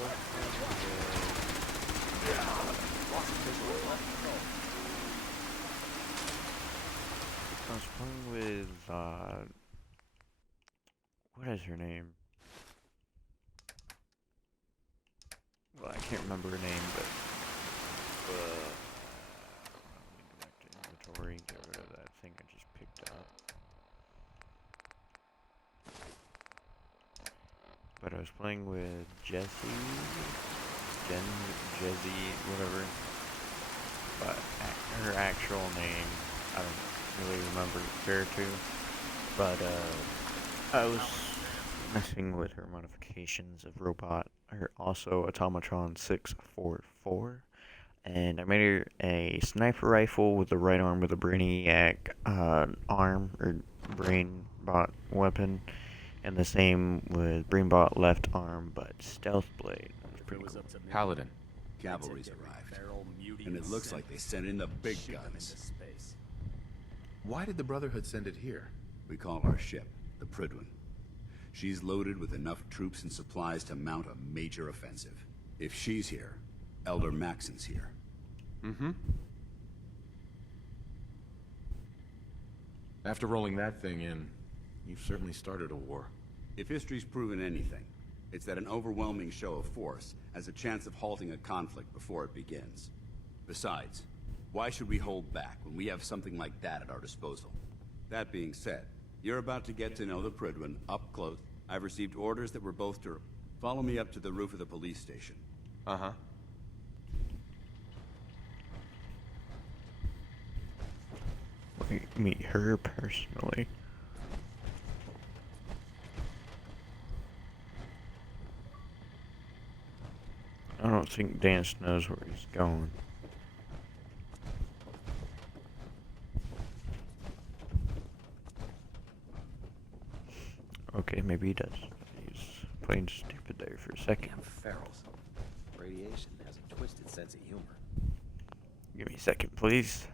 I was playing with, what is her name? Well, I can't remember her name, but, let me go back to inventory, get rid of that thing I just picked up. But I was playing with Jesse, whatever, but her actual name, I don't really remember fair to, but, I was messing with her modifications of robot, her also AUTOMATRON 644, and I made her a sniper rifle with the right arm with a brainiac arm, or brain bot weapon, and the same with brainbot left arm, but stealth blade. Pretty cool. Paladin. Cavalry's arrived, and it looks like they sent in the big guns. Why did the Brotherhood send it here? We call our ship the Prydwen. She's loaded with enough troops and supplies to mount a major offensive. If she's here, Elder Maxon's here. Mm-hmm. After rolling that thing in, you've certainly started a war. If history's proven anything, it's that an overwhelming show of force has a chance of halting a conflict before it begins. Besides, why should we hold back when we have something like that at our disposal? That being said, you're about to get to know the Prydwen up close. I've received orders that we're both to follow me up to the roof of the police station. Uh-huh. Meet her personally. I don't think Dance knows where he's going. Okay, maybe he does. He's playing stupid there for a second. Damn ferals. Radiation has a twisted sense of humor. Give me a second, please.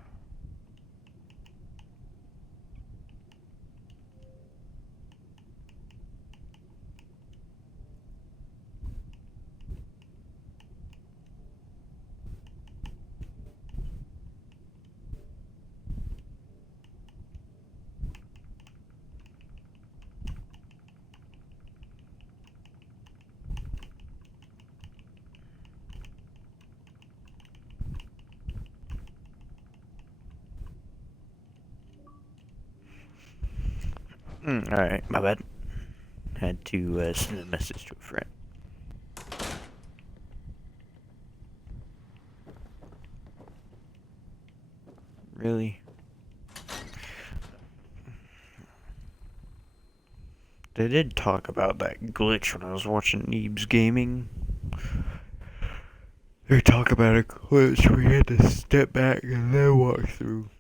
Alright, my bad. Had to send a message to a friend. Really? They did talk about that glitch when I was watching Neebs Gaming. They talk about a glitch where you had to step back and then walk through.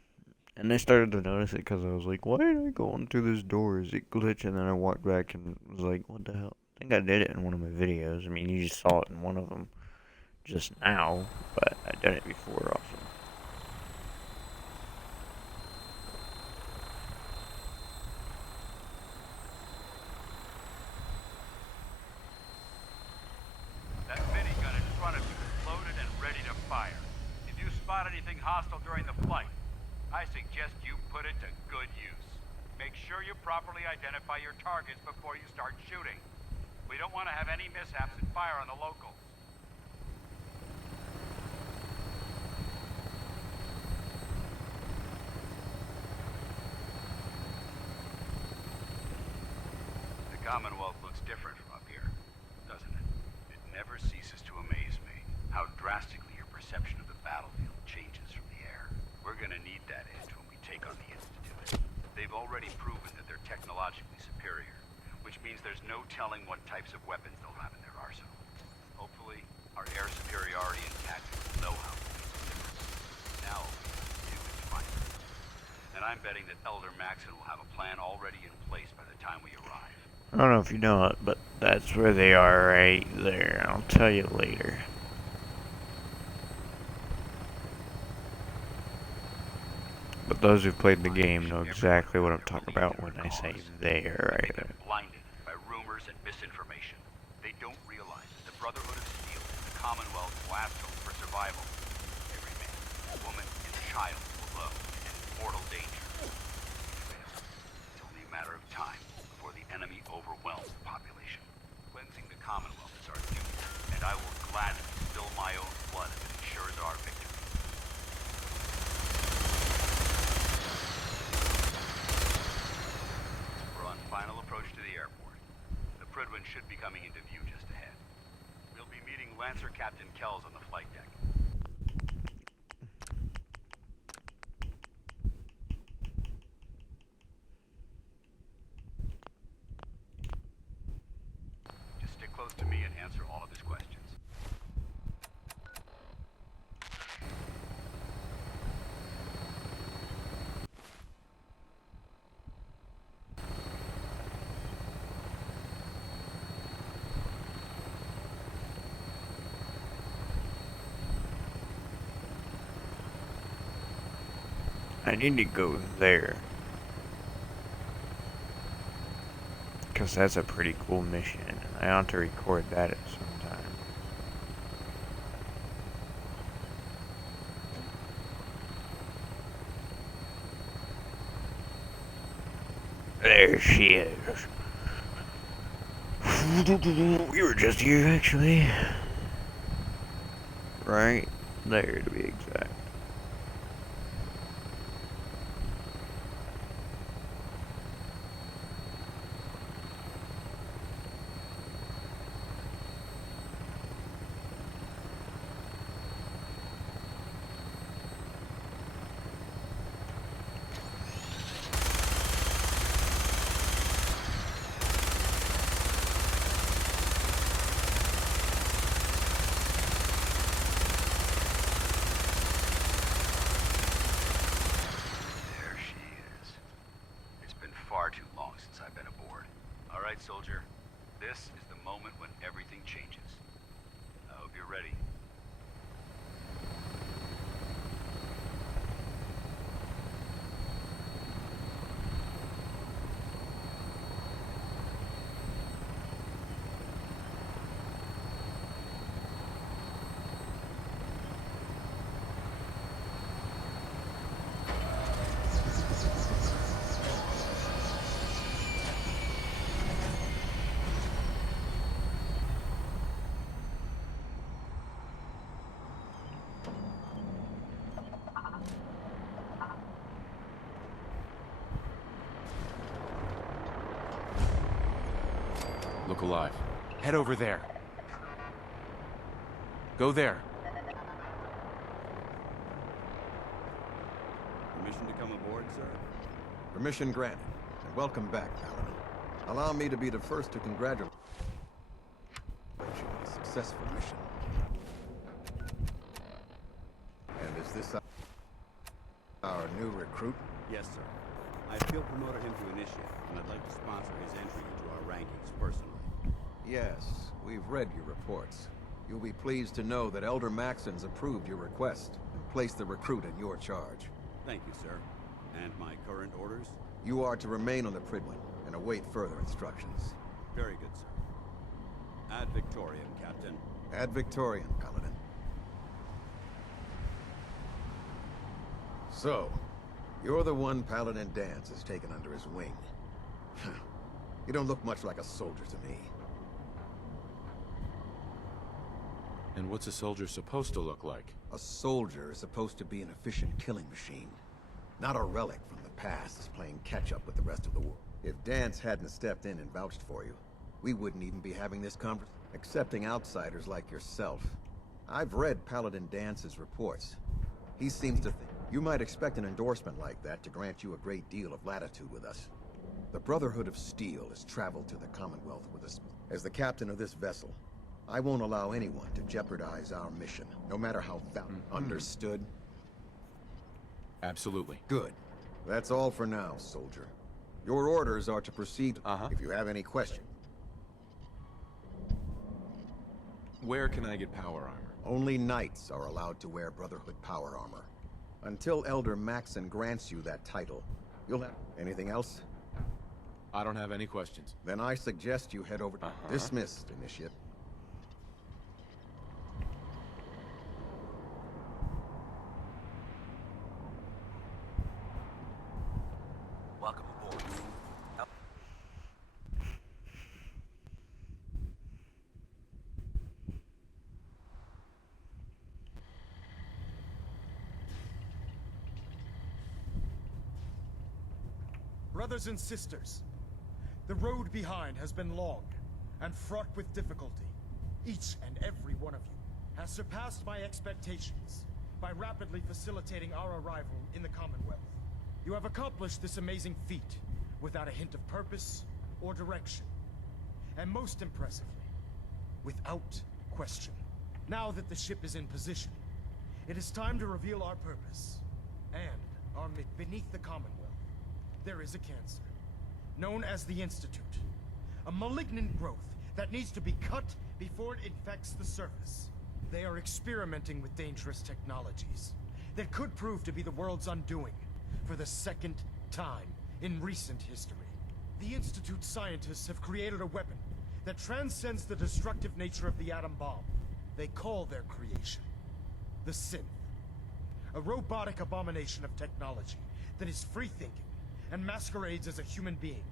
And I started to notice it because I was like, why did I go on through this door? Is it glitch? And then I walked back and was like, what the hell? I think I did it in one of my videos. I mean, you just saw it in one of them just now, but I've done it before also. That minigun in front of you is loaded and ready to fire. If you spot anything hostile during the flight, I suggest you put it to good use. Make sure you properly identify your targets before you start shooting. We don't want to have any mishaps and fire on the locals. The Commonwealth looks different from up here, doesn't it? It never ceases to amaze me how drastically your perception of the battlefield changes from the air. We're gonna need that edge when we take on the Institute. They've already proven that they're technologically superior, which means there's no telling what types of weapons they'll have in their arsenal. Hopefully, our air superiority and tactical know-how will make a difference. Now, do is find it. And I'm betting that Elder Maxon will have a plan already in place by the time we arrive. I don't know if you know it, but that's where they are right there. I'll tell you later. But those who've played the game know exactly what I'm talking about when I say there right there. Blinded by rumors and misinformation. They don't realize that the Brotherhood of Commonwealth's last hope for survival. Every man, woman, and child below is in mortal danger. It's only a matter of time before the enemy overwhelms the population. Cleansing the Commonwealth is our duty, and I will gladly spill my own blood if it ensures our victory. We're on final approach to the airport. The Prydwen should be coming into view just ahead. We'll be meeting Lancer Captain Kells on the flight deck. Just stick close to me and answer all of his questions. I need to go there. Because that's a pretty cool mission. I ought to record that at some time. There she is. We were just here, actually. Right there, to be exact. There she is. It's been far too long since I've been aboard. All right, soldier. This is the moment when everything changes. I hope you're ready. Look alive. Head over there. Go there. Permission to come aboard, sir? Permission granted, and welcome back, Paladin. Allow me to be the first to congratulate you on a successful mission. And is this our new recruit? Yes, sir. I field promoted him to initiate, and I'd like to sponsor his entry into our rankings personally. Yes, we've read your reports. You'll be pleased to know that Elder Maxon's approved your request and placed the recruit in your charge. Thank you, sir. And my current orders? You are to remain on the Prydwen and await further instructions. Very good, sir. Ad Victoriam, Captain. Ad Victoriam, Paladin. So, you're the one Paladin Danse has taken under his wing. You don't look much like a soldier to me. And what's a soldier supposed to look like? A soldier is supposed to be an efficient killing machine, not a relic from the past playing catch-up with the rest of the world. If Danse hadn't stepped in and vouched for you, we wouldn't even be having this conversation. Accepting outsiders like yourself. I've read Paladin Dance's reports. He seems to think you might expect an endorsement like that to grant you a great deal of latitude with us. The Brotherhood of Steel has traveled to the Commonwealth with us. As the captain of this vessel, I won't allow anyone to jeopardize our mission, no matter how valiant. Understood? Absolutely. Good. That's all for now, soldier. Your orders are to proceed if you have any questions. Where can I get power armor? Only knights are allowed to wear Brotherhood power armor. Until Elder Maxon grants you that title, you'll have... Anything else? I don't have any questions. Then I suggest you head over to... Dismissed, Initiate. Brothers and sisters, the road behind has been long and fraught with difficulty. Each and every one of you has surpassed my expectations by rapidly facilitating our arrival in the Commonwealth. You have accomplished this amazing feat without a hint of purpose or direction. And most impressively, without question. Now that the ship is in position, it is time to reveal our purpose and our beneath the Commonwealth. There is a cancer, known as the Institute. A malignant growth that needs to be cut before it infects the surface. They are experimenting with dangerous technologies that could prove to be the world's undoing for the second time in recent history. The Institute scientists have created a weapon that transcends the destructive nature of the atom bomb. They call their creation the Synth. A robotic abomination of technology that is free-thinking and masquerades as a human being.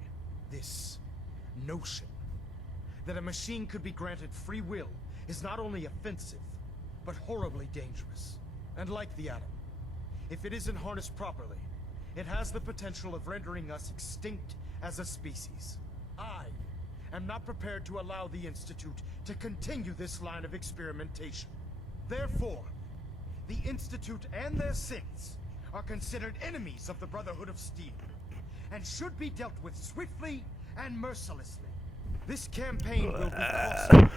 This notion that a machine could be granted free will is not only offensive, but horribly dangerous. And like the atom, if it isn't harnessed properly, it has the potential of rendering us extinct as a species. I am not prepared to allow the Institute to continue this line of experimentation. Therefore, the Institute and their synths are considered enemies of the Brotherhood of Steel, and should be dealt with swiftly and mercilessly. This campaign will be costly,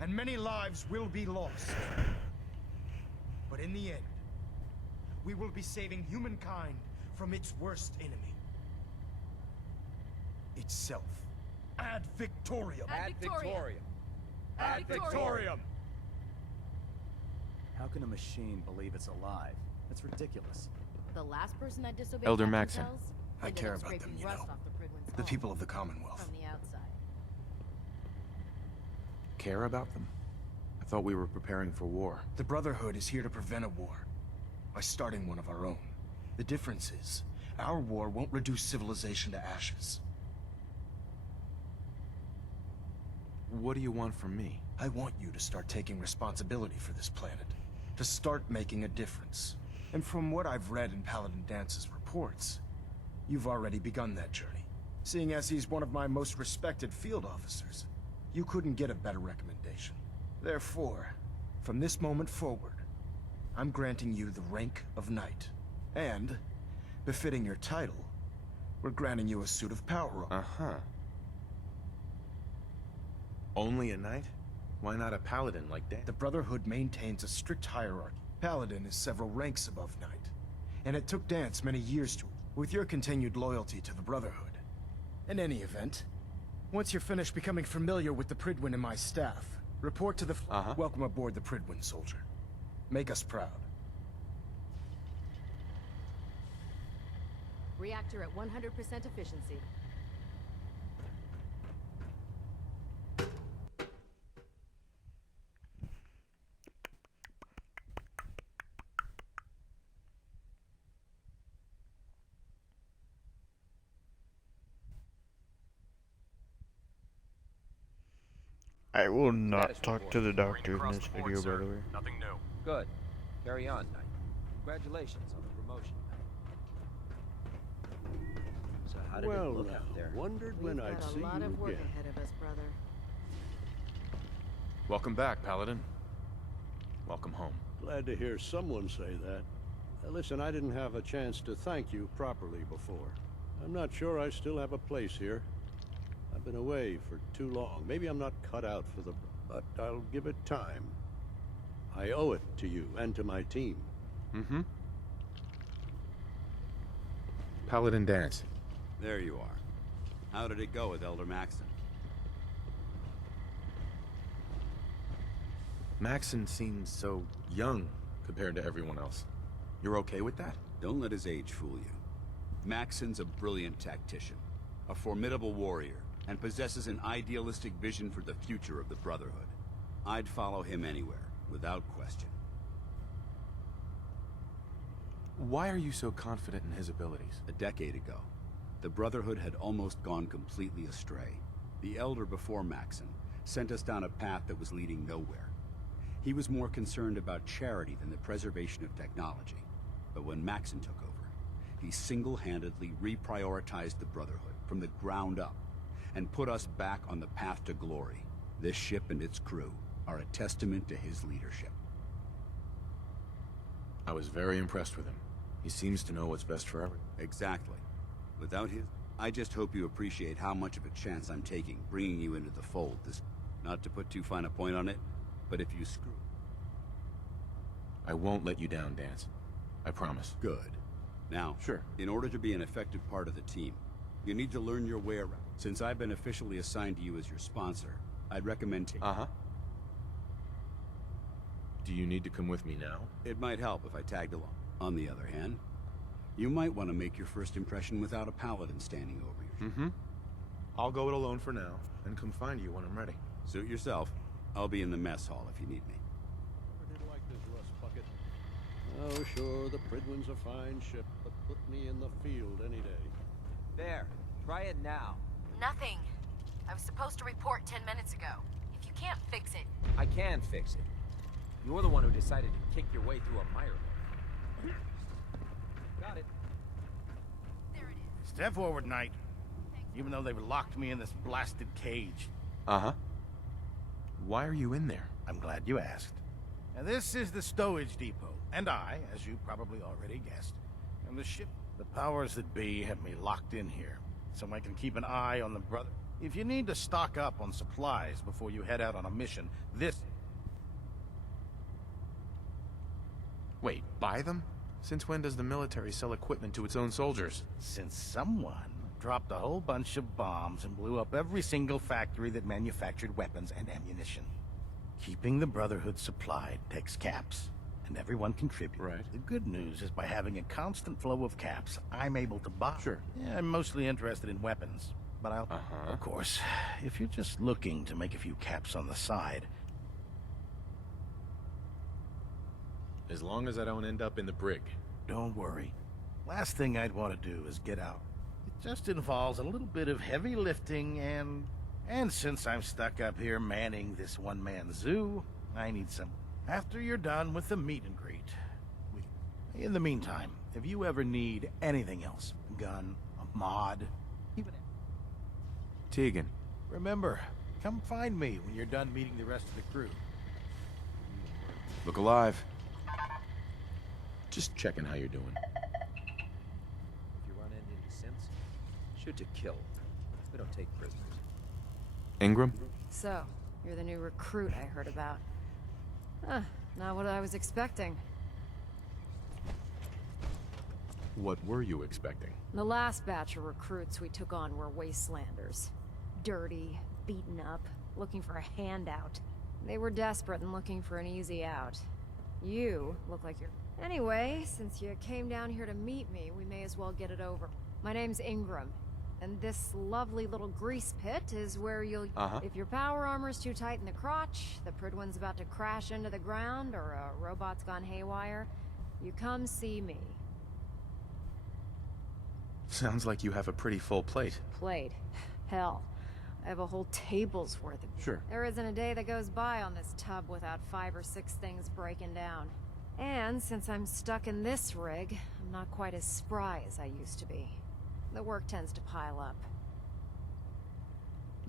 and many lives will be lost. But in the end, we will be saving humankind from its worst enemy. Itself. Ad Victoriam! Ad Victoriam! Ad Victoriam! How can a machine believe it's alive? That's ridiculous. The last person I disobeyed Elder Captain Maxon. tells I ended care up about them, scraping you rust know. off the Prydwen's The hull people of the Commonwealth. from the outside. Care about them? I thought we were preparing for war. The Brotherhood is here to prevent a war by starting one of our own. The difference is, our war won't reduce civilization to ashes. What do you want from me? I want you to start taking responsibility for this planet. To start making a difference. And from what I've read in Paladin Dance's reports, you've already begun that journey. Seeing as he's one of my most respected field officers, you couldn't get a better recommendation. Therefore, from this moment forward, I'm granting you the rank of Knight. And, befitting your title, we're granting you a suit of power armor. Uh-huh. Only a knight? Why not a paladin like Dan? The Brotherhood maintains a strict hierarchy. Paladin is several ranks above Knight, and it took Dance many years to, with your continued loyalty to the Brotherhood. In any event, once you're finished becoming familiar with the Prydwen and my staff, report to the Welcome aboard the Prydwen, soldier. Make us proud. Reactor at 100% efficiency. I will not Status talk report. to the Green doctor in across this the board, video, by sir. the way. Nothing new. Good. Carry on, Knight. Congratulations on the promotion. So how did it Well, look now, out there? wondered We've when I'd got see a lot you of work again. ahead of us, brother. Welcome back, Paladin. Welcome home. Glad to hear someone say that. Listen, I didn't have a chance to thank you properly before. I'm not sure I still have a place here. I've been away for too long. Maybe I'm not cut out for the... but I'll give it time. I owe it to you and to my team. Mm-hmm. Paladin Dance. There you are. How did it go with Elder Maxon? Maxon seems so young compared to everyone else. You're okay with that? Don't let his age fool you. Maxon's a brilliant tactician, a formidable warrior, and possesses an idealistic vision for the future of the Brotherhood. I'd follow him anywhere, without question. Why are you so confident in his abilities? A decade ago, the Brotherhood had almost gone completely astray. The Elder before Maxon sent us down a path that was leading nowhere. He was more concerned about charity than the preservation of technology. But when Maxon took over, He single-handedly reprioritized the Brotherhood from the ground up and put us back on the path to glory. This ship and its crew are a testament to his leadership. I was very impressed with him. He seems to know what's best for everyone. Exactly. Without his... I just hope you appreciate how much of a chance I'm taking bringing you into the fold. This, not to put too fine a point on it, but if you screw... I won't let you down, Dance. I promise. Good. Now, Sure. In order to be an effective part of the team, you need to learn your way around. Since I've been officially assigned to you as your sponsor, I'd recommend taking... Uh-huh. Do you need to come with me now? It might help if I tagged along. On the other hand, you might want to make your first impression without a paladin standing over you. Mm-hmm. I'll go it alone for now, and come find you when I'm ready. Suit yourself. I'll be in the mess hall if you need me. Never did like this rust bucket. Oh, sure, the Pridwin's a fine ship, but put me in the field any day. There. Try it now. Nothing. I was supposed to report 10 minutes ago. If you can't fix it... I can fix it. You're the one who decided to kick your way through a mire hole. Got it. There it is. Step forward, Knight. Even though they've locked me in this blasted cage. Uh-huh. Why are you in there? I'm glad you asked. Now, this is the stowage depot, and I, as you probably already guessed, am the ship. The powers that be have me locked in here, so I can keep an eye on the brother. If you need to stock up on supplies before you head out on a mission, this... Wait, buy them? Since when does the military sell equipment to its own soldiers? Since someone dropped a whole bunch of bombs and blew up every single factory that manufactured weapons and ammunition. Keeping the Brotherhood supplied takes caps, and everyone contributes. Right. The good news is by having a constant flow of caps, I'm able to buy. Sure. Yeah, I'm mostly interested in weapons, but I'll... Uh-huh. Of course, if you're just looking to make a few caps on the side... As long as I don't end up in the brig. Don't worry. Last thing I'd want to do is get out. It just involves a little bit of heavy lifting and since I'm stuck up here manning this one-man zoo, I need some... After you're done with the meet and greet, in the meantime, if you ever need anything else, a gun, a mod, even... Tegan. Remember, come find me when you're done meeting the rest of the crew. Look alive. Just checking how you're doing. If you run into any simps, shoot to kill. We don't take prisoners. Ingram? So, you're the new recruit I heard about. Huh, not what I was expecting. What were you expecting? The last batch of recruits we took on were wastelanders. Dirty, beaten up, looking for a handout. They were desperate and looking for an easy out. You look like you're... Anyway, since you came down here to meet me, we may as well get it over. My name's Ingram, and this lovely little grease pit is where you'll... Uh-huh. If your power armor's too tight in the crotch, the Pridwin's about to crash into the ground, or a robot's gone haywire, you come see me. Sounds like you have a pretty full plate. Plate. Hell, I have a whole table's worth of... Sure. There isn't a day that goes by on this tub without 5 or 6 things breaking down. And since I'm stuck in this rig, I'm not quite as spry as I used to be. The work tends to pile up.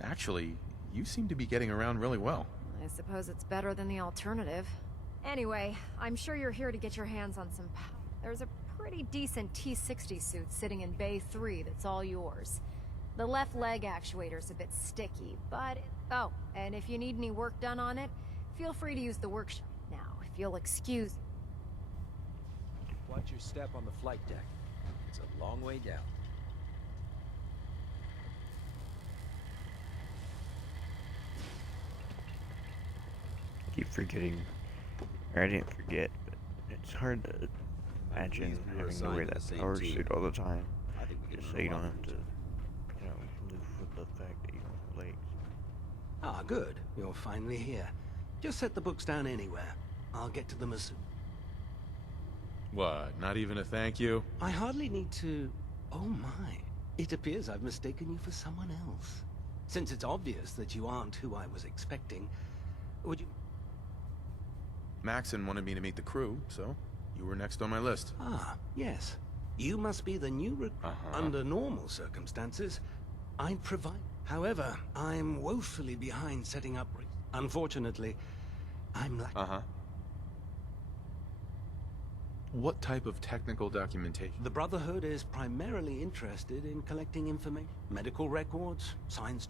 Actually, you seem to be getting around really well. I suppose it's better than the alternative. Anyway, I'm sure you're here to get your hands on some power. There's a pretty decent T-60 suit sitting in Bay 3 that's all yours. The left leg actuator's a bit sticky, but... Oh, and if you need any work done on it, feel free to use the workshop. Now, if you'll excuse... Watch your step on the flight deck. It's a long way down. I keep forgetting, or I didn't forget, but it's hard to imagine pleased we were having to wear assigned to that the same power team. suit all the time. I think we can Just so move you don't on have from to, this. live with the fact that you don't have legs. Ah, good. You're finally here. Just set the books down anywhere. I'll get to them as soon. What, not even a thank you? I hardly need to... Oh my. It appears I've mistaken you for someone else. Since it's obvious that you aren't who I was expecting, would you... Maxon wanted me to meet the crew, so you were next on my list. Ah, yes. You must be the new recruit. Under normal circumstances, I'd provide. However, I'm woefully behind setting up. Unfortunately, I'm like. What type of technical documentation? The Brotherhood is primarily interested in collecting information, medical records, science.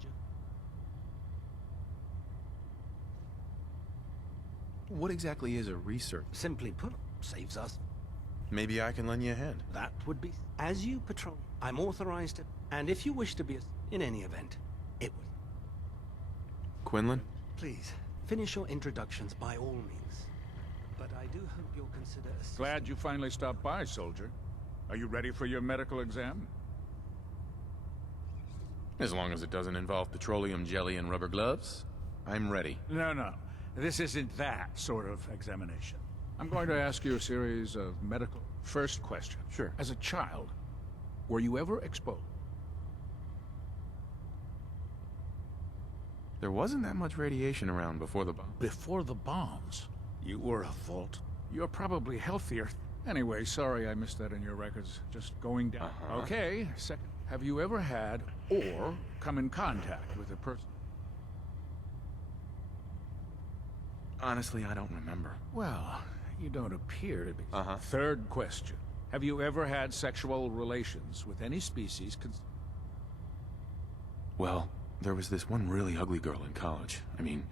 What exactly is a research? Simply put, saves us. Maybe I can lend you a hand. That would be. As you patrol, I'm authorized to. And if you wish to be in any event, it would. Quinlan? Please, finish your introductions by all means. But I do hope you'll consider assisting. Glad you finally stopped by, soldier. Are you ready for your medical exam? As long as it doesn't involve petroleum jelly and rubber gloves, I'm ready. No. This isn't that sort of examination. I'm going to ask you a series of medical... First question. Sure. As a child, were you ever exposed? There wasn't that much radiation around before the bomb. Before the bombs? You were a vault. You're probably healthier. Anyway, sorry I missed that in your records. Just going down. Okay, second. Have you ever had or come in contact with a person? Honestly, I don't remember. Well, you don't appear to be. Third question. Have you ever had sexual relations with any species? Well, there was this one really ugly girl in college. I mean,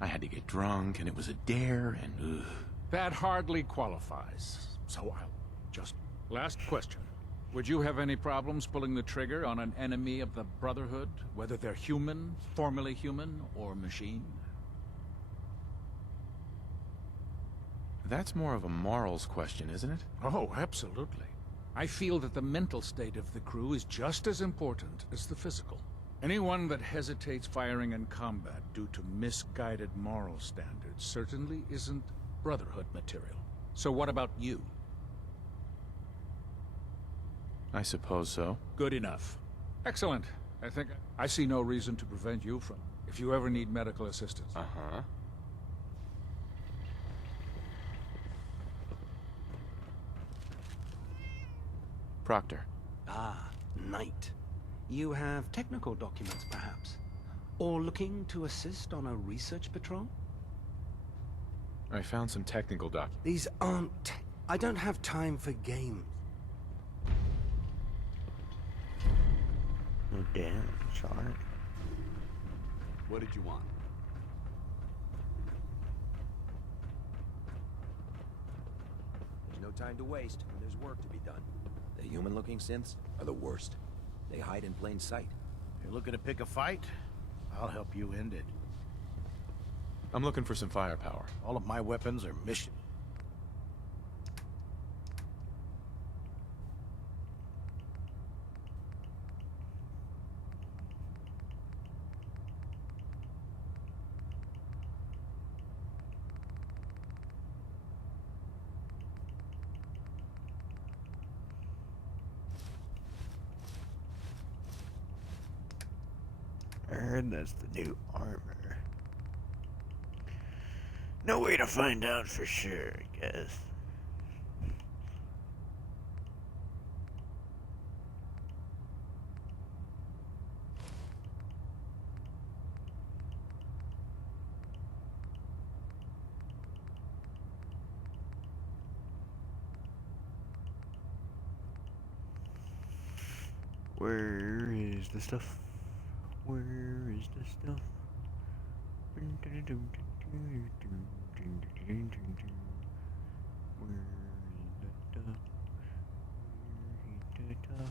I had to get drunk, and it was a dare, and ugh. That hardly qualifies. So I'll just... Last question. Would you have any problems pulling the trigger on an enemy of the Brotherhood? Whether they're human, formerly human, or machine? That's more of a morals question, isn't it? Oh, absolutely. I feel that the mental state of the crew is just as important as the physical. Anyone that hesitates firing in combat due to misguided moral standards certainly isn't Brotherhood material. So what about you? I suppose so. Good enough. Excellent. I think I see no reason to prevent you from... If you ever need medical assistance. Proctor. Ah, Knight. You have technical documents, perhaps? Or looking to assist on a research patrol? I found some technical documents. These aren't... I don't have time for games. Oh, damn, sorry. What did you want? There's no time to waste when there's work to be done. The human-looking synths are the worst. They hide in plain sight. You're looking to pick a fight? I'll help you end it. I'm looking for some firepower. All of my weapons are mission. I heard that's the new armor. No way to find out for sure, I guess. Where is the stuff? Where is the stuff? Where is the stuff? Where is the stuff?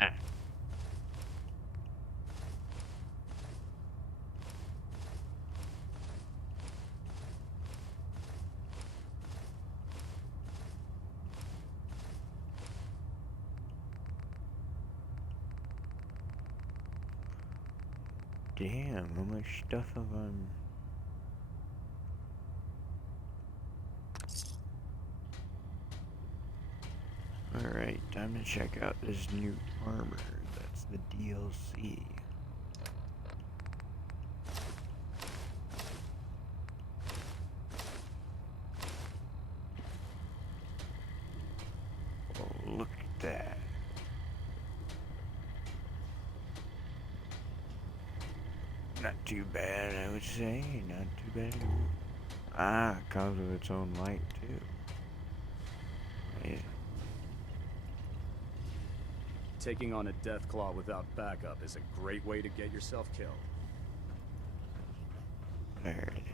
Ah. Damn, how much stuff have Alright, time to check out this new armor. That's the DLC. Not too bad, I would say. Not too bad. Ah, it comes with its own light, too. Amazing. Taking on a Deathclaw without backup is a great way to get yourself killed. There it is.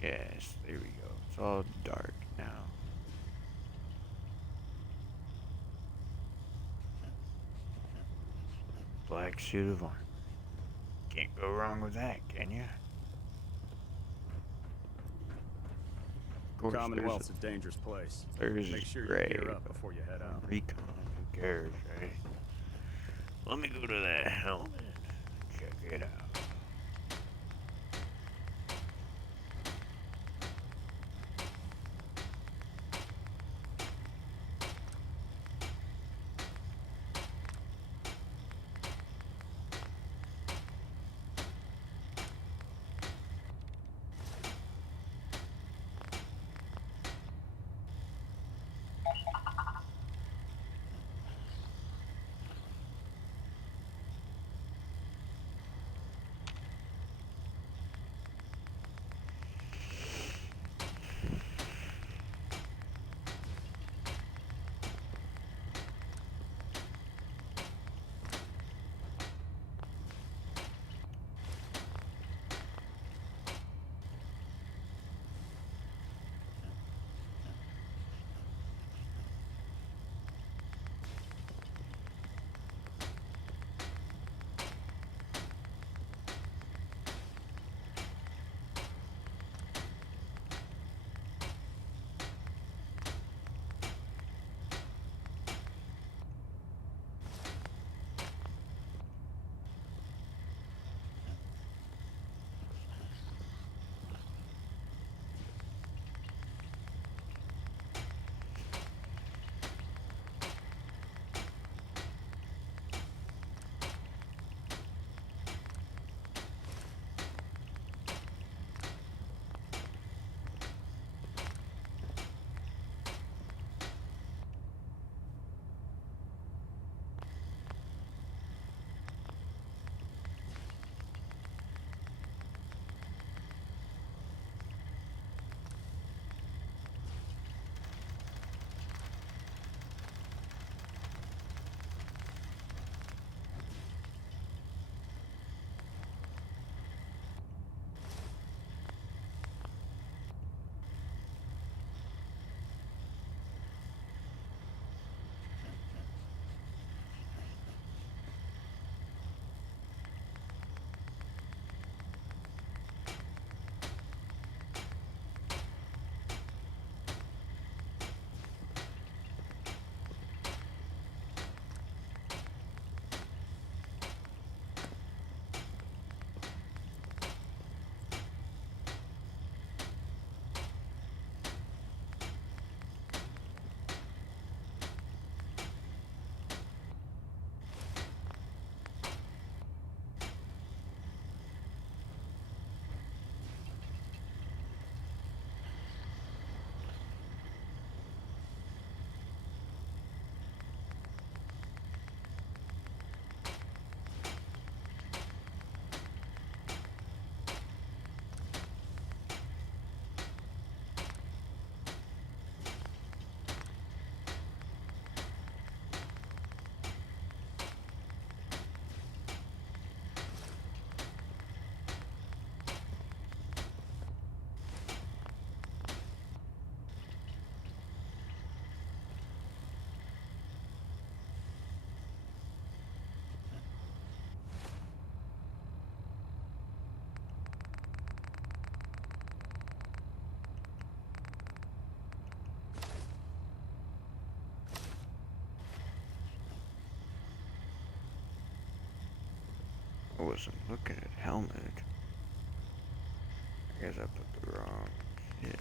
Yes, there we go. It's all dark now. Black suit of armor. Can't go wrong with that, can you? Of course, Commonwealth's a dangerous place. There's Make sure gray, you gear up before you head out. Recon, who cares, right? Let me go to that helmet. Check it out. I wasn't looking at helmet. I guess I put the wrong shit.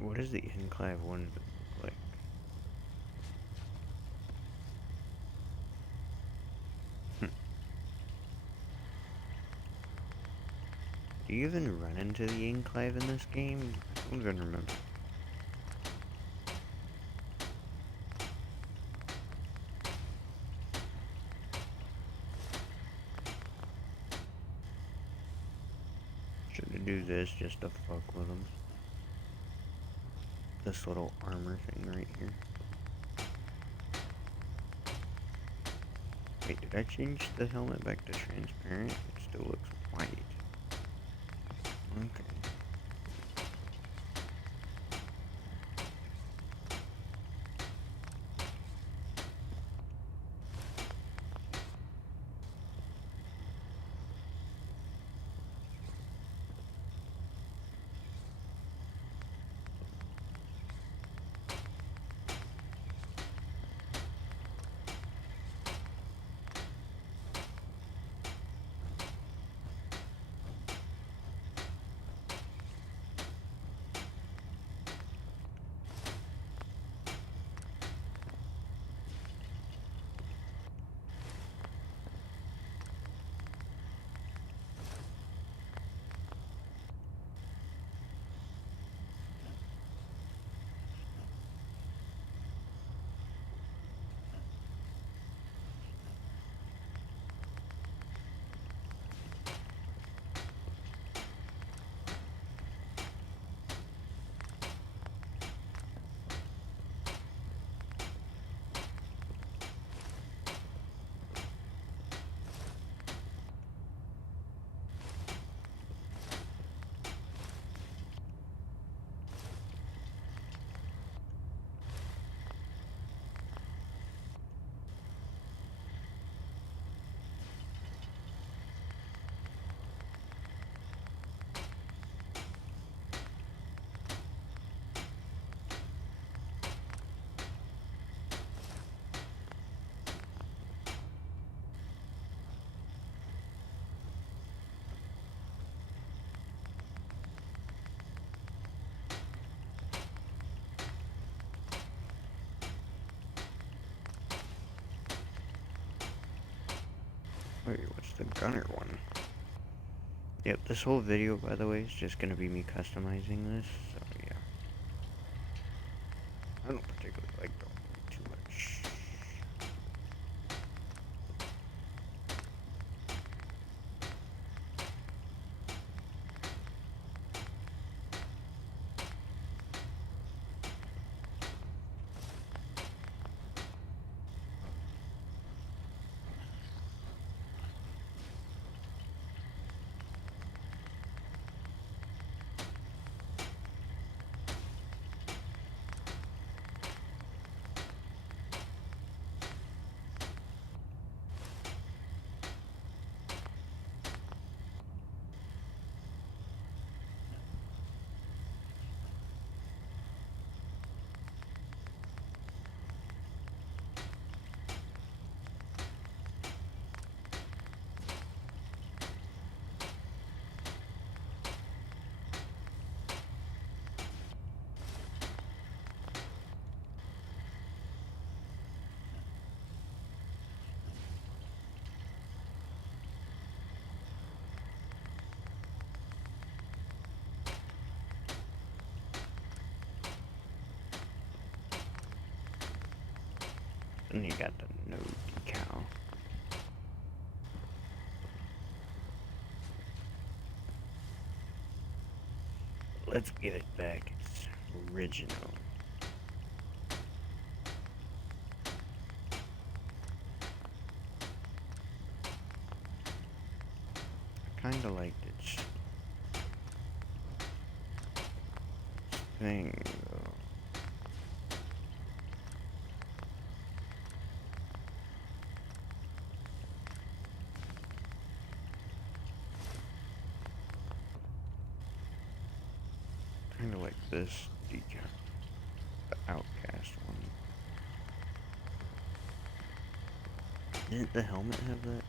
What does the enclave one look like? Do you even run into the enclave in this game? I don't even remember. Should I do this just to fuck with them? This little armor thing right here. Wait, did I change the helmet back to transparent? It still looks white. Okay. Wait, what's the gunner one? Yep, this whole video, by the way, is just gonna be me customizing this, so yeah. I don't particularly like going too much. And you got the no decal. Let's get it back. It's original. I kinda like this thing though. Kinda like this decal. The Outcast one. Didn't the helmet have that?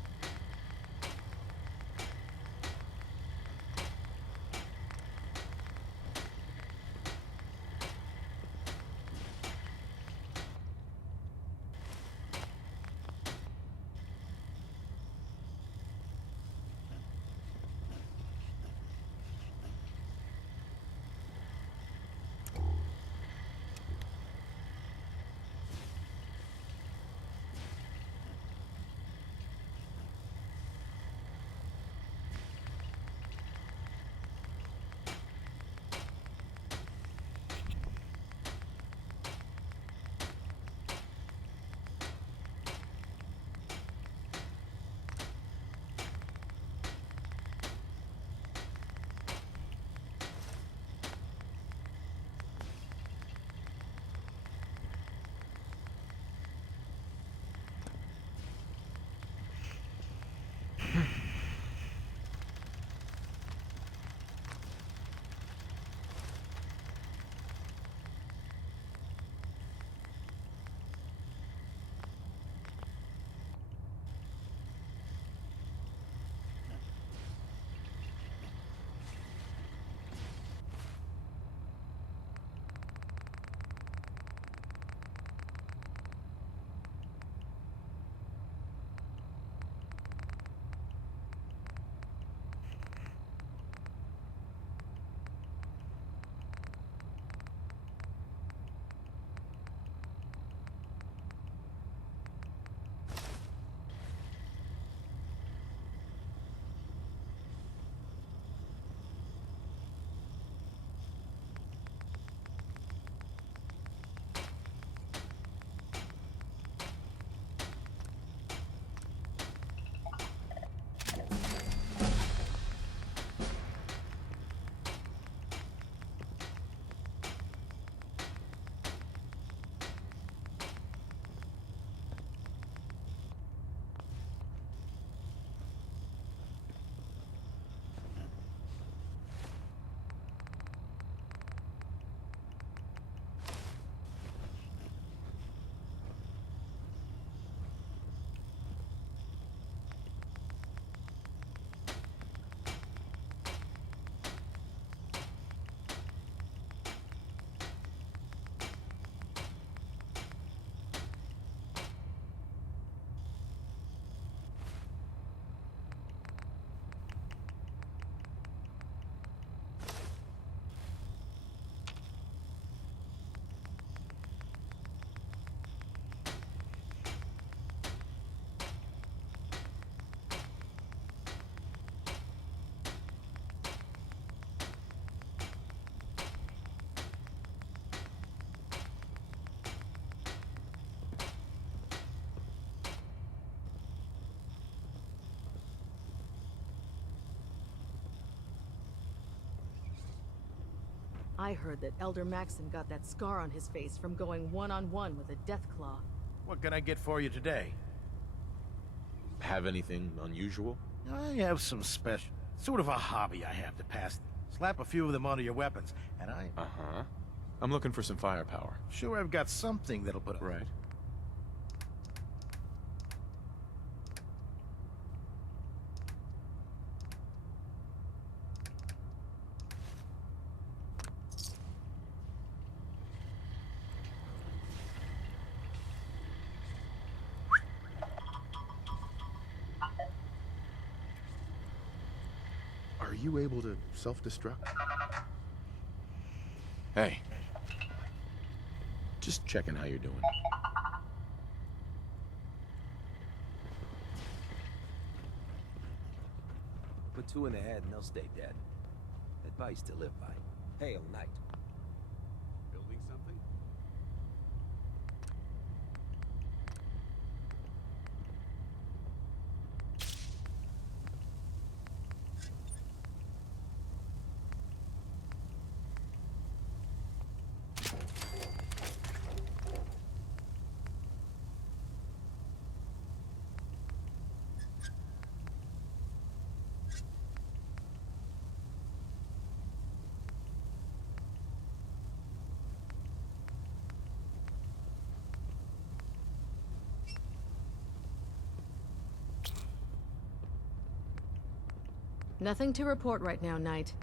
I heard that Elder Maxon got that scar on his face from going one-on-one with a Deathclaw. What can I get for you today? Have anything unusual? I have some special... sort of a hobby I have to pass. Slap a few of them onto your weapons, and I... Uh-huh. I'm looking for some firepower. Sure I've got something that'll put... Right. Are you able to self-destruct? Hey. Just checking how you're doing. 2 in the head and they'll stay dead. Advice to live by. Hail Knight. Building something? Nothing to report right now, Knight.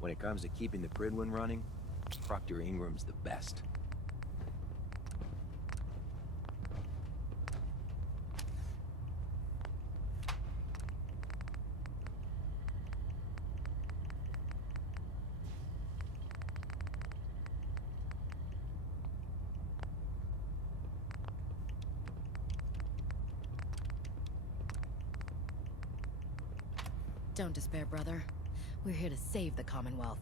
When it comes to keeping the Prydwen running, Proctor Ingram's the best. Don't despair, brother. We're here to save the Commonwealth.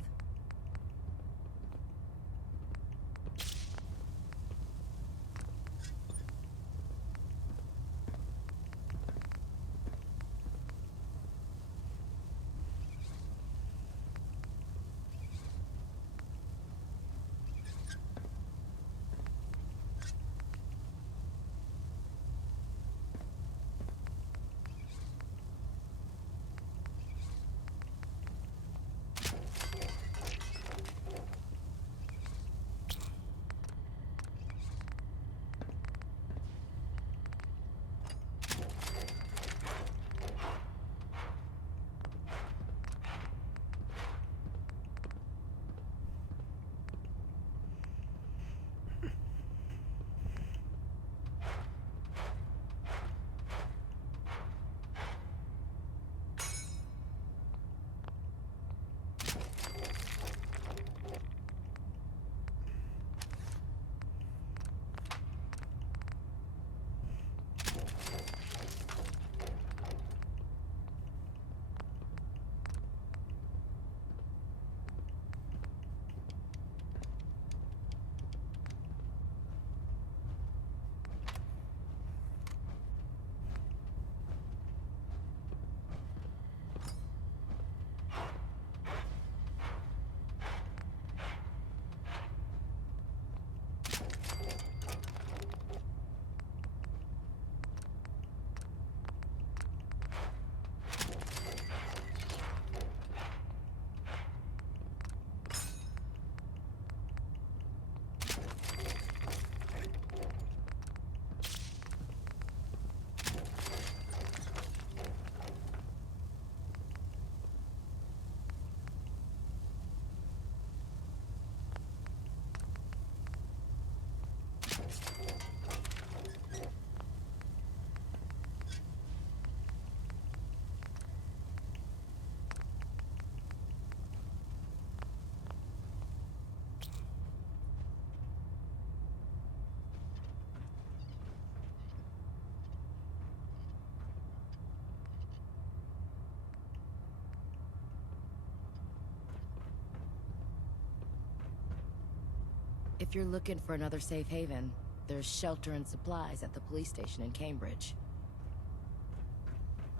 If you're looking for another safe haven, there's shelter and supplies at the police station in Cambridge.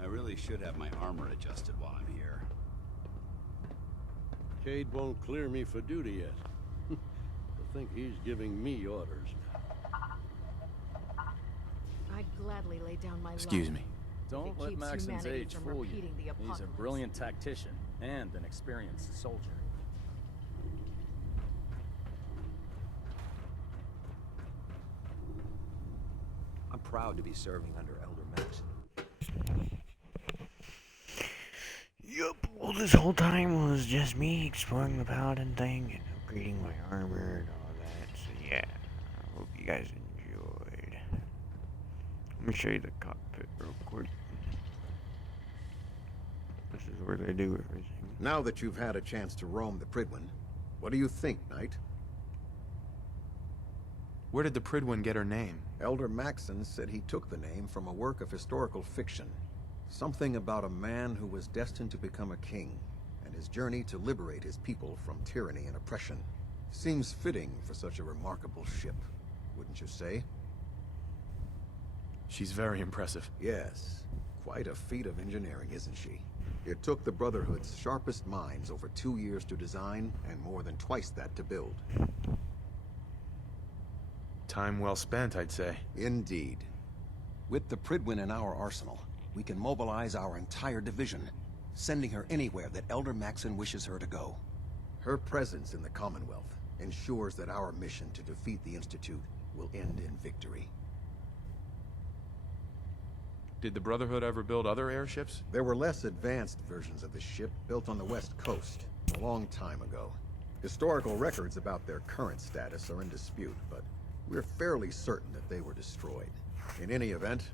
I really should have my armor adjusted while I'm here. Cade won't clear me for duty yet. I think he's giving me orders now. gladly lay down my Excuse life. me. Don't It let keeps Maxon's humanity age from fool you. repeating the He's a apocalypse. brilliant tactician and an experienced soldier. I'm proud to be serving under Elder Maxon. Yup, well this whole time was just me exploring the paladin thing and upgrading my armor and all that, so yeah, I hope you guys enjoyed. Let me show you the cockpit real quick. This is where they do everything. Now that you've had a chance to roam the Pridwen, what do you think, Knight? Where did the Pridwen get her name? Elder Maxon said he took the name from a work of historical fiction. Something about a man who was destined to become a king, and his journey to liberate his people from tyranny and oppression. Seems fitting for such a remarkable ship, wouldn't you say? She's very impressive. Yes. Quite a feat of engineering, isn't she? It took the Brotherhood's sharpest minds over 2 years to design, and more than twice that to build. Time well spent, I'd say. Indeed. With the Pridwen in our arsenal, we can mobilize our entire division, sending her anywhere that Elder Maxon wishes her to go. Her presence in the Commonwealth ensures that our mission to defeat the Institute will end in victory. Did the Brotherhood ever build other airships? There were less advanced versions of the ship built on the West Coast a long time ago. Historical records about their current status are in dispute, but we're fairly certain that they were destroyed. In any event,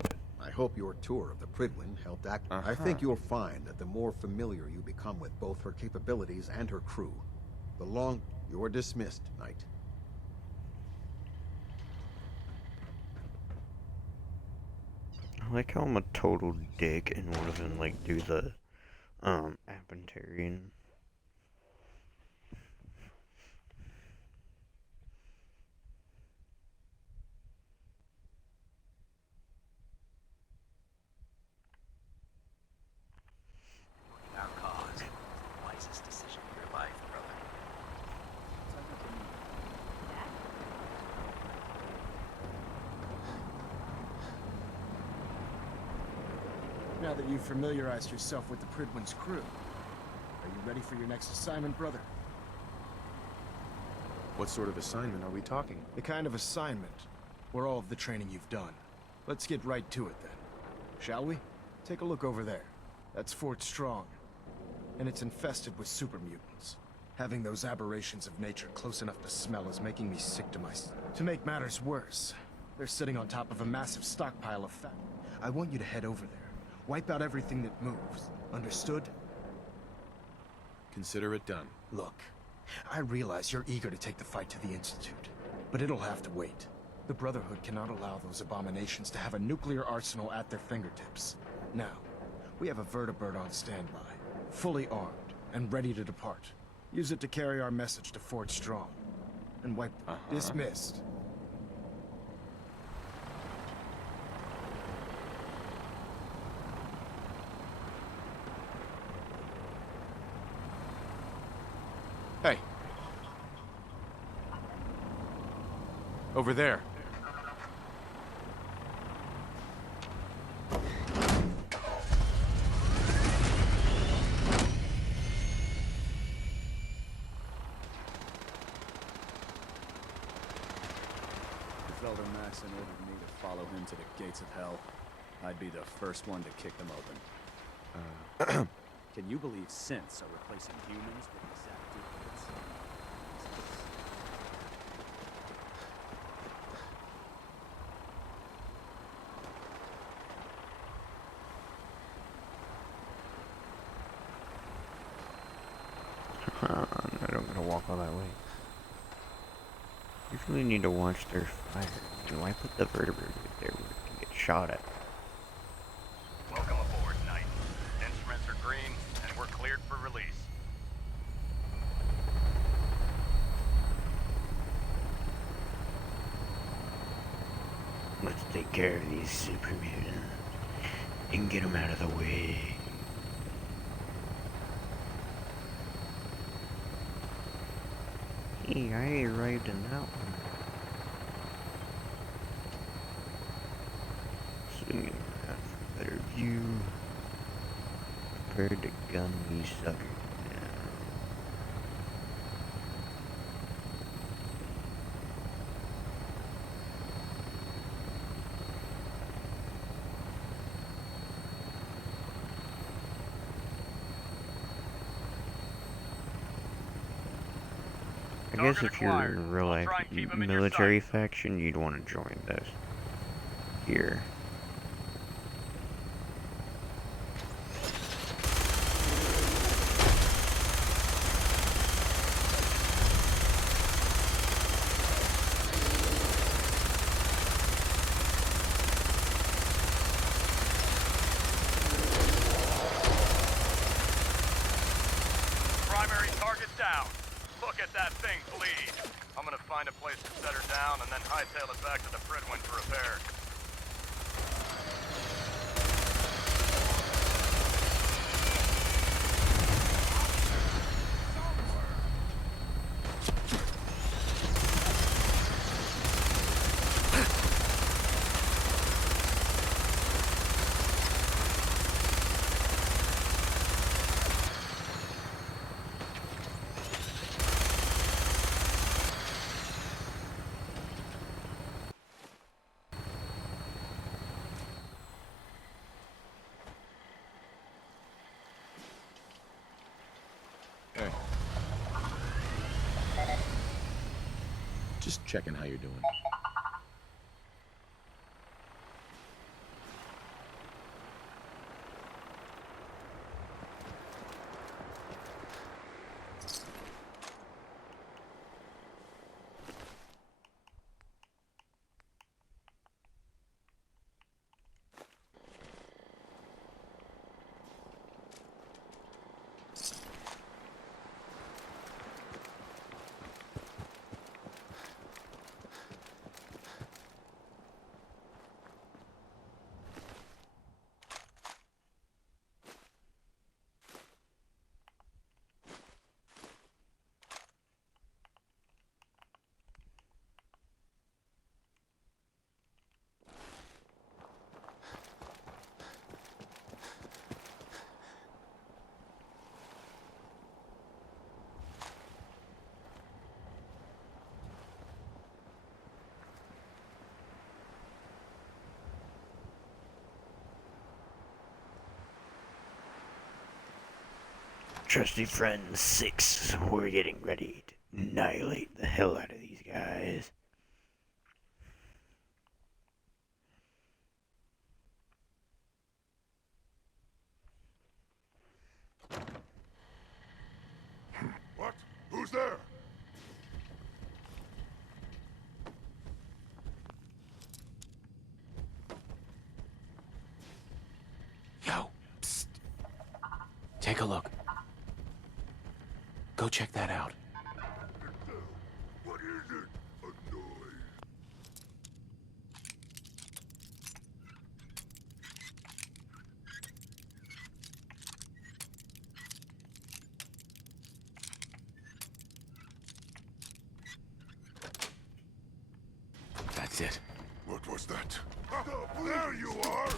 I hope your tour of the Pridwen helped act. I think you'll find that the more familiar you become with both her capabilities and her crew, the long... You're dismissed, Knight. I like how I'm a total dick and won't even like do the Apentarian. Our cause. Wisest decision of your life, brother. Now that you've familiarized yourself with the Pridwen's crew, are you ready for your next assignment, brother? What sort of assignment are we talking? The kind of assignment, or all of the training you've done. Let's get right to it then. Shall we? Take a look over there. That's Fort Strong. And it's infested with super mutants. Having those aberrations of nature close enough to smell is making me sick to my stomach. To make matters worse, they're sitting on top of a massive stockpile of fat. I want you to head over there. Wipe out everything that moves. Understood? Consider it done. Look, I realize you're eager to take the fight to the Institute, but it'll have to wait. The Brotherhood cannot allow those abominations to have a nuclear arsenal at their fingertips. Now, we have a vertibird on standby, fully armed and ready to depart. Use it to carry our message to Fort Strong. And wipe... Dismissed. Hey. Over there. If Elder Maxon ordered me to follow him to the gates of hell, I'd be the first one to kick them open. Can you believe synths are replacing humans with exact duplicates? I don't gotta walk all that way. You really need to watch their fire. And why put the vertebrae right there where it can get shot at? Welcome aboard, Knight. Instruments are green, and we're cleared for release. Let's take care of these super mutants and get them out of the way. Hey, I arrived in that one. you prepare to gun me sucker down? I guess if you're in real life military faction, you'd want to join this here. Primary target down. Look at that thing bleed. I'm gonna find a place to set her down and then hightail it back to the Fridwin for repair. Hey. Just checking how you're doing. Trusty friend 6, we're getting ready to annihilate the hell out of these guys. What? Who's there? Yo, psst. Take a look. Go check that out. What is it? A noise. That's it. What was that? There you are!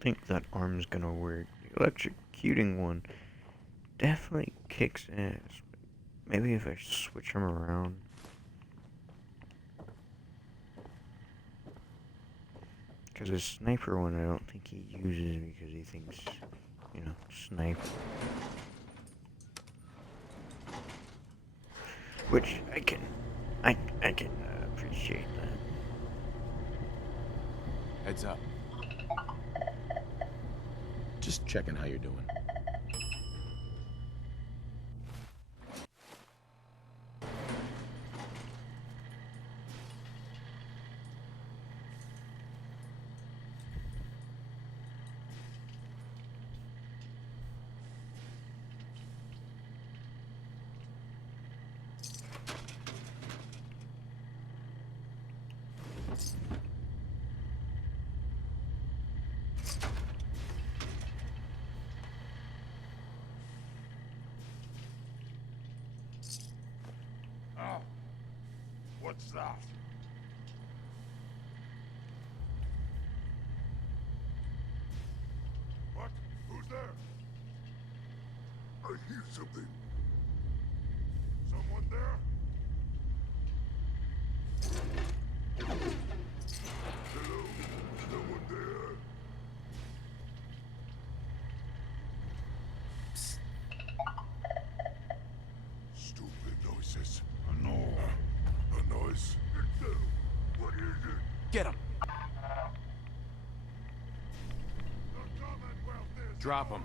think that arm's gonna work. The electrocuting one definitely kicks ass. Maybe if I switch them around. Because the sniper one I don't think he uses because he thinks, you know, snipe. Which I can appreciate that. Heads up. Just checking how you're doing. What's that? What? Who's there? I hear something. Someone there? Hello? Someone there? Psst. Stupid noises. No. A noise? What is it? Get him! Drop him.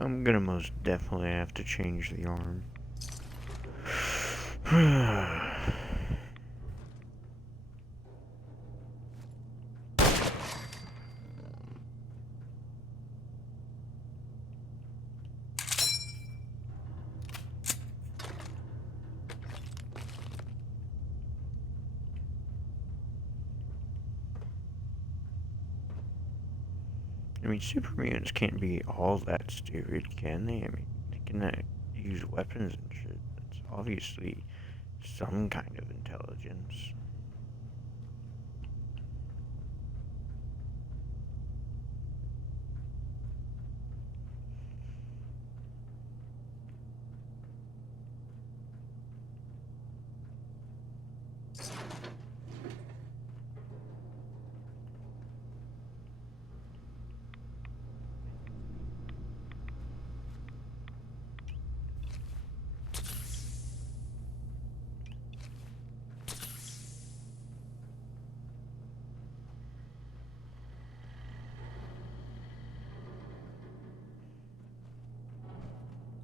I'm gonna most definitely have to change the arm. I mean, super mutants can't be all that stupid, can they? I mean, they can use weapons and shit. That's obviously some kind of intelligence.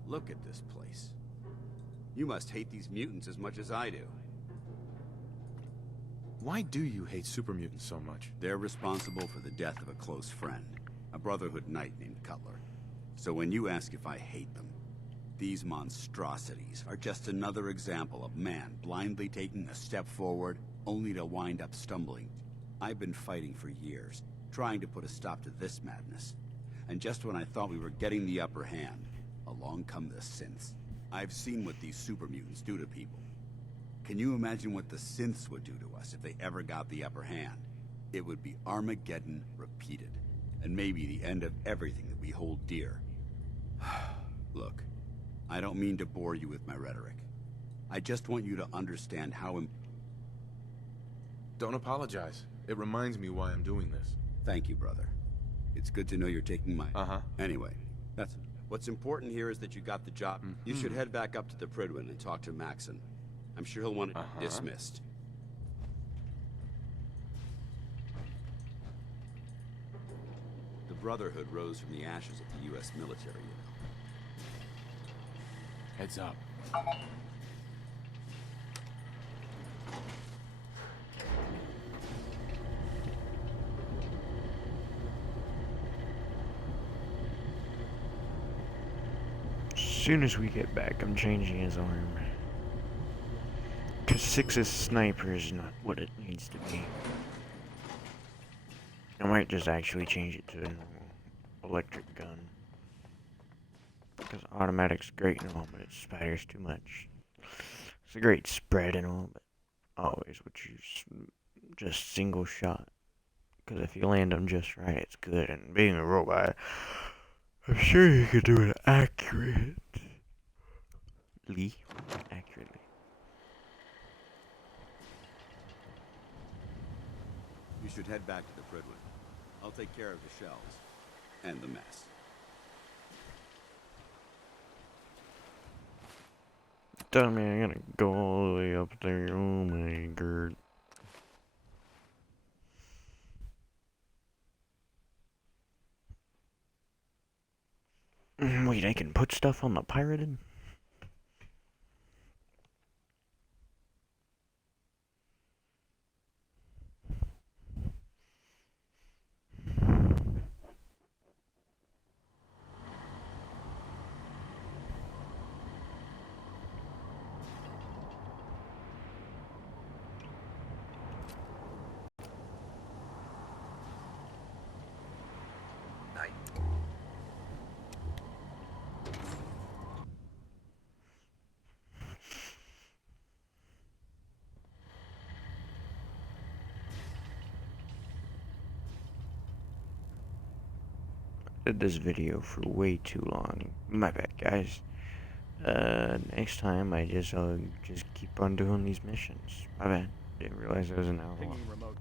Look at this place. You must hate these mutants as much as I do. Why do you hate super mutants so much? They're responsible for the death of a close friend, a Brotherhood knight named Cutler. So when you ask if I hate them, these monstrosities are just another example of man blindly taking a step forward, only to wind up stumbling. I've been fighting for years, trying to put a stop to this madness. And just when I thought we were getting the upper hand, along come the synths. I've seen what these super mutants do to people. Can you imagine what the synths would do to us if they ever got the upper hand? It would be Armageddon repeated, and maybe the end of everything that we hold dear. Look, I don't mean to bore you with my rhetoric. I just want you to understand how Don't apologize. It reminds me why I'm doing this. Thank you, brother. It's good to know you're taking my... Uh-huh. Anyway, that's... What's important here is that you got the job. You should head back up to the Pridwin and talk to Maxon. I'm sure he'll want it dismissed. The Brotherhood rose from the ashes of the U.S. military, you know. Heads up. soon as we get back, I'm changing his arm. Because 6's sniper is not what it needs to be. I might just actually change it to a normal electric gun. Because automatic's great and all, but it spatters too much. It's a great spread and all, but always would choose just single shot. Because if you land them just right, it's good. And being a robot, I'm sure you could do it accurately. Accurately. You should head back to the Pridwood. I'll take care of the shells. And the mess. Tell me I gotta go all the way up there. Oh my god. Wait, I can put stuff on the pirated? Did this video for way too long. My bad, guys. Next time I'll just keep on doing these missions. My bad. Didn't realize it was an hour long. Pinging remote.